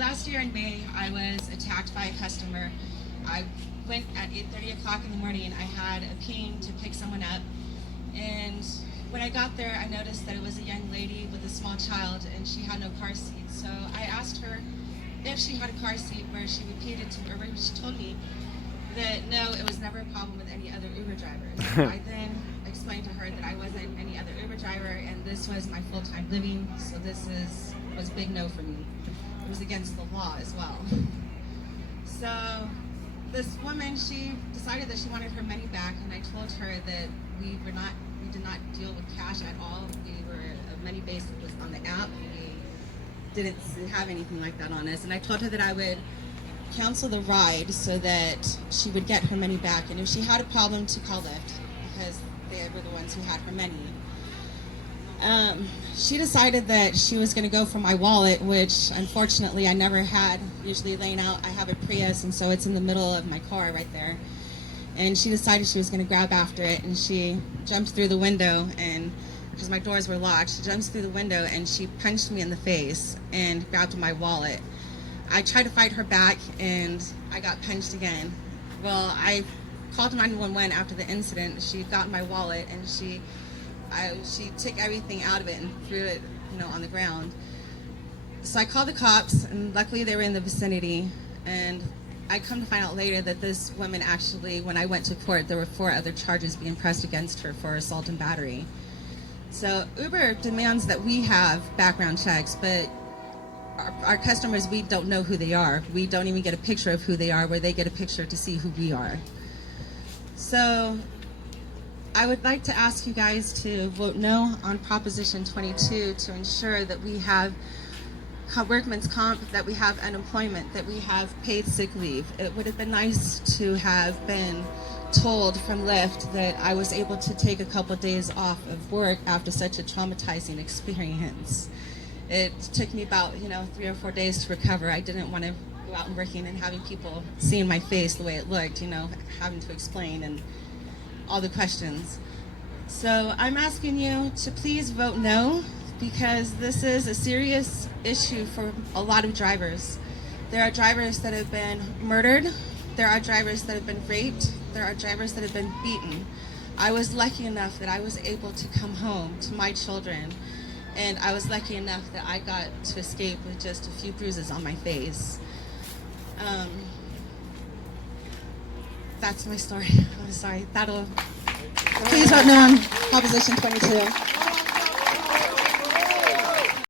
last year in May, I was attacked by a customer. I went at 8:30 o'clock in the morning. I had a ping to pick someone up, and when I got there, I noticed that it was a young lady with a small child, and she had no car seat. So I asked her if she had a car seat, where she repeated to me, or where she told me that no, it was never a problem with any other Uber drivers. I then explained to her that I wasn't any other Uber driver, and this was my full-time living, so was a big no for me. It was against the law as well. So this woman, she decided that she wanted her money back, and I told her that we did not deal with cash at all. We were money based was on the app. We didn't have anything like that on us, and I told her that I would cancel the ride so that she would get her money back, and if she had a problem, to call Lyft, because they were the ones who had her money. She decided that she was going to go for my wallet, which unfortunately I never had. Usually laying out, I have a Prius, and so it's in the middle of my car right there. And she decided she was going to grab after it, and she jumped through the window, and because my doors were locked, she jumps through the window and she punched me in the face and grabbed my wallet. I tried to fight her back, and I got punched again. Well, I called 911 after the incident. She got my wallet, and she took everything out of it and threw it, on the ground. So I called the cops, and luckily they were in the vicinity. And I come to find out later that this woman actually, when I went to court, there were 4 other charges being pressed against her for assault and battery. So Uber demands that we have background checks, but our customers, we don't know who they are. We don't even get a picture of who they are, where they get a picture to see who we are. So I would like to ask you guys to vote no on Proposition 22 to ensure that we have workman's comp, that we have unemployment, that we have paid sick leave. It would have been nice to have been told from Lyft that I was able to take a couple days off of work after such a traumatizing experience. It took me about 3 or 4 days to recover. I didn't want to go out and working and having people seeing my face the way it looked, having to explain and all the questions. So I'm asking you to please vote no, because this is a serious issue for a lot of drivers. There are drivers that have been murdered. There are drivers that have been raped. There are drivers that have been beaten. I was lucky enough that I was able to come home to my children, and I was lucky enough that I got to escape with just a few bruises on my face. That's my story. I'm sorry. Please vote no on Proposition 22.